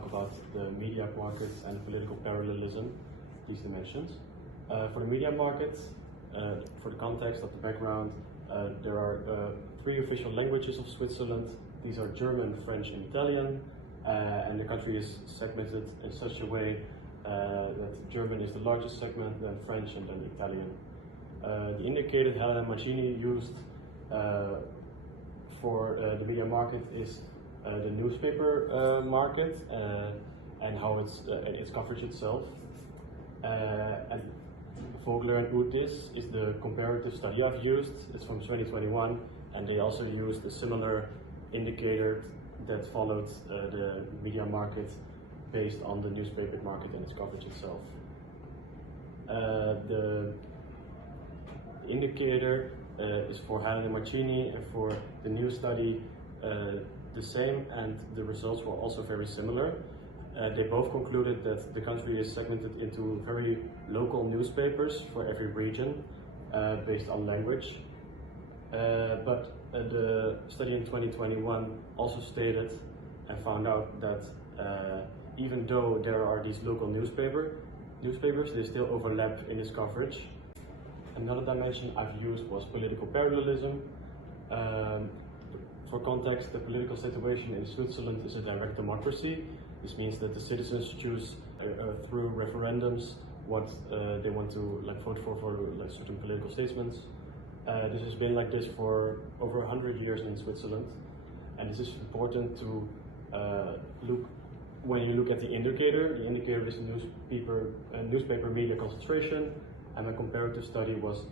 talk about the media market and political parallelism, these dimensions. For the media market, for the context of the background, there are three official languages of Switzerland. These are German, French, and Italian, and the country is segmented in such a way that German is the largest segment, then French, and then Italian. The indicator Helena Mancini used for the media market is the newspaper market and how its coverage itself. And Vogler and Udis is the comparative study I've used. It's from 2021, and they also used a similar indicator that followed the media market based on the newspaper market and its coverage itself. The indicator is for Helena Mancini, and for the new study the same, and the results were also very similar. They both concluded that the country is segmented into very local newspapers for every region based on language. But the study in 2021 also stated and found out that even though there are these local newspapers, they still overlap in its coverage. Another dimension I've used was political parallelism. For context, the political situation in Switzerland is a direct democracy. This means that the citizens choose through referendums what they want to vote for certain political statements. This has been like this for over 100 years in Switzerland, and this is important to look when you look at the indicator. The indicator is newspaper media concentration, and my comparative study was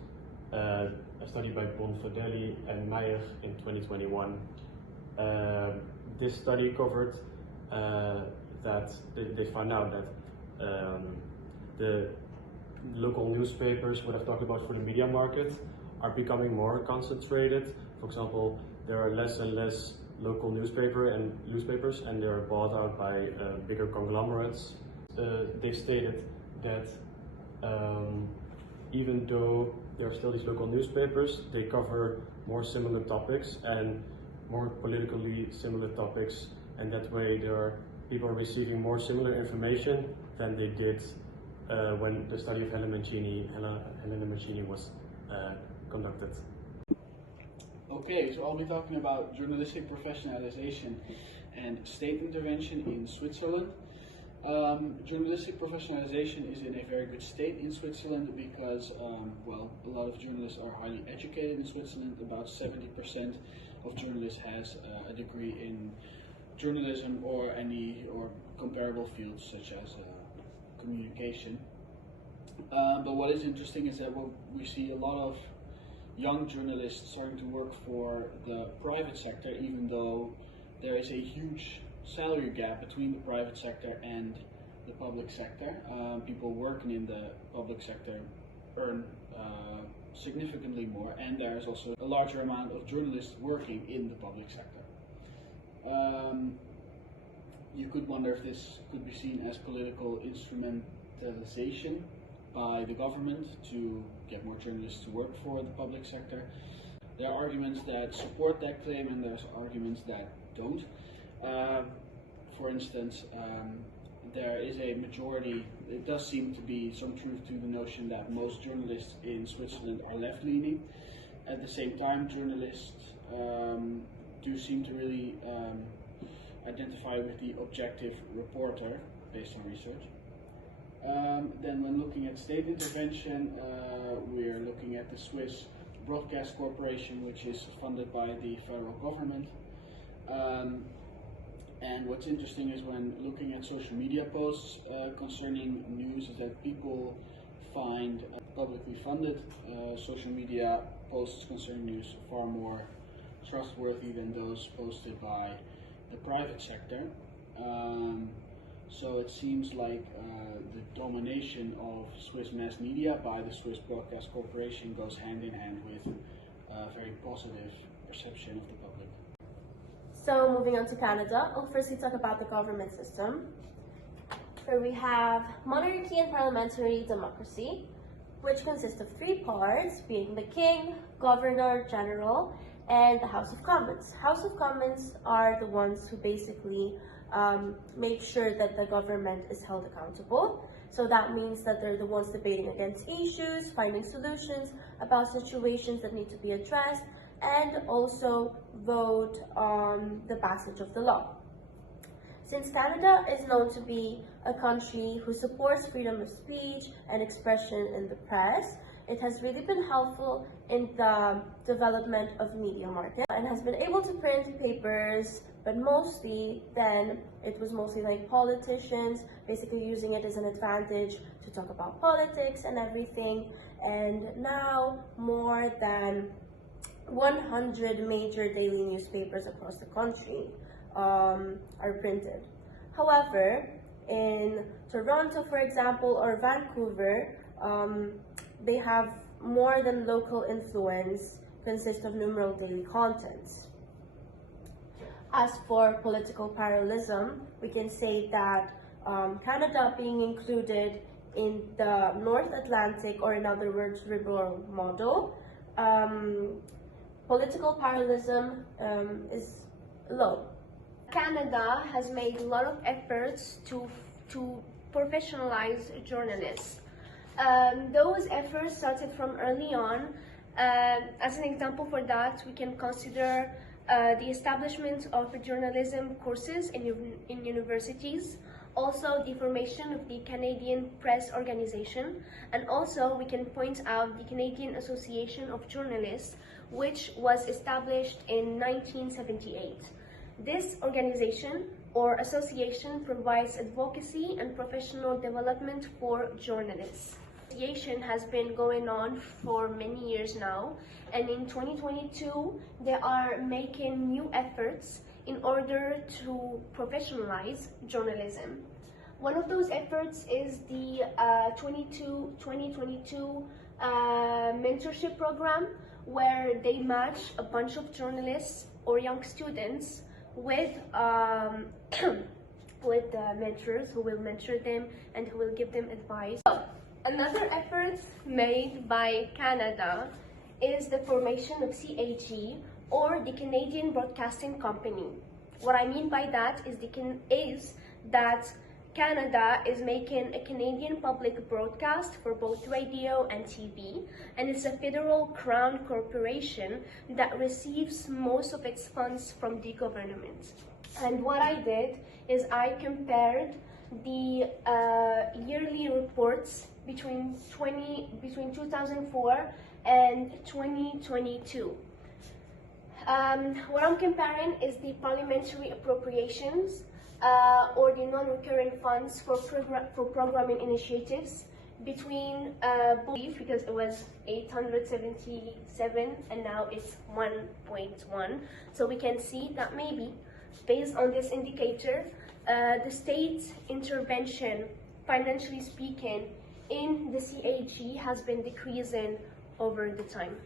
a study by Bonfadeli and Meyer in 2021. This study covered that they found out that the local newspapers, what I've talked about for the media market, are becoming more concentrated. For example, there are less and less local newspapers, and they are bought out by bigger conglomerates. They stated that even though there are still these local newspapers, they cover more similar topics and more politically similar topics, and that way people are receiving more similar information than they did when the study of Helena Mancini was conducted. Okay, so I'll be talking about journalistic professionalization and state intervention in Switzerland. Journalistic professionalization is in a very good state in Switzerland because, well, a lot of journalists are highly educated in Switzerland. About 70% of journalists has a degree in journalism or comparable fields such as communication. But what is interesting is that we see a lot of young journalists starting to work for the private sector, even though there is a huge salary gap between the private sector and the public sector. People working in the public sector earn significantly more, and there is also a larger amount of journalists working in the public sector. You could wonder if this could be seen as political instrumentalization by the government to get more journalists to work for the public sector. There are arguments that support that claim, and there's arguments that don't. For instance, there is a majority, it does seem to be some truth to the notion that most journalists in Switzerland are left-leaning. At the same time, journalists do seem to really identify with the objective reporter based on research. Then when looking at state intervention, we're looking at the Swiss Broadcast Corporation, which is funded by the federal government. And what's interesting is when looking at social media posts concerning news is that people find publicly funded social media posts concerning news far more trustworthy than those posted by the private sector. So it seems like the domination of Swiss mass media by the Swiss Broadcast Corporation goes hand in hand with a very positive perception of the public. So moving on to Canada, I'll firstly talk about the government system, where we have monarchy and parliamentary democracy, which consists of three parts, being the King, Governor General, and the House of Commons. House of Commons are the ones who basically make sure that the government is held accountable. So that means that they're the ones debating against issues, finding solutions about situations that need to be addressed, and also vote on the passage of the law. Since Canada is known to be a country who supports freedom of speech and expression in the press, it has really been helpful in the development of media market and has been able to print papers, but mostly then it was mostly like politicians basically using it as an advantage to talk about politics and everything. And now more than 100 major daily newspapers across the country are printed. However, in Toronto, for example, or Vancouver, they have more than local influence consist of numeral daily contents. As for political parallelism, we can say that Canada being included in the North Atlantic, or in other words, liberal model, political parallelism is low. Canada has made a lot of efforts to professionalize journalists. Those efforts started from early on. As an example for that, we can consider the establishment of journalism courses in universities, also the formation of the Canadian Press Organization, and also we can point out the Canadian Association of Journalists, which was established in 1978. This organization or association provides advocacy and professional development for journalists. The association has been going on for many years now, and in 2022 they are making new efforts in order to professionalize journalism. One of those efforts is the 2022 mentorship program, where they match a bunch of journalists or young students with mentors who will mentor them and who will give them advice. Another effort made by Canada is the formation of CAG, or the Canadian Broadcasting Company. What I mean by that is that Canada is making a Canadian public broadcast for both radio and TV, and it's a federal crown corporation that receives most of its funds from the government. And what I did is I compared the yearly reports between 2004 and 2022. What I'm comparing is the parliamentary appropriations or the non-recurring funds for programming initiatives between because it was 877 and now it's 1.1. So we can see that maybe based on this indicator, the state's intervention, financially speaking, in the CAG has been decreasing over the time.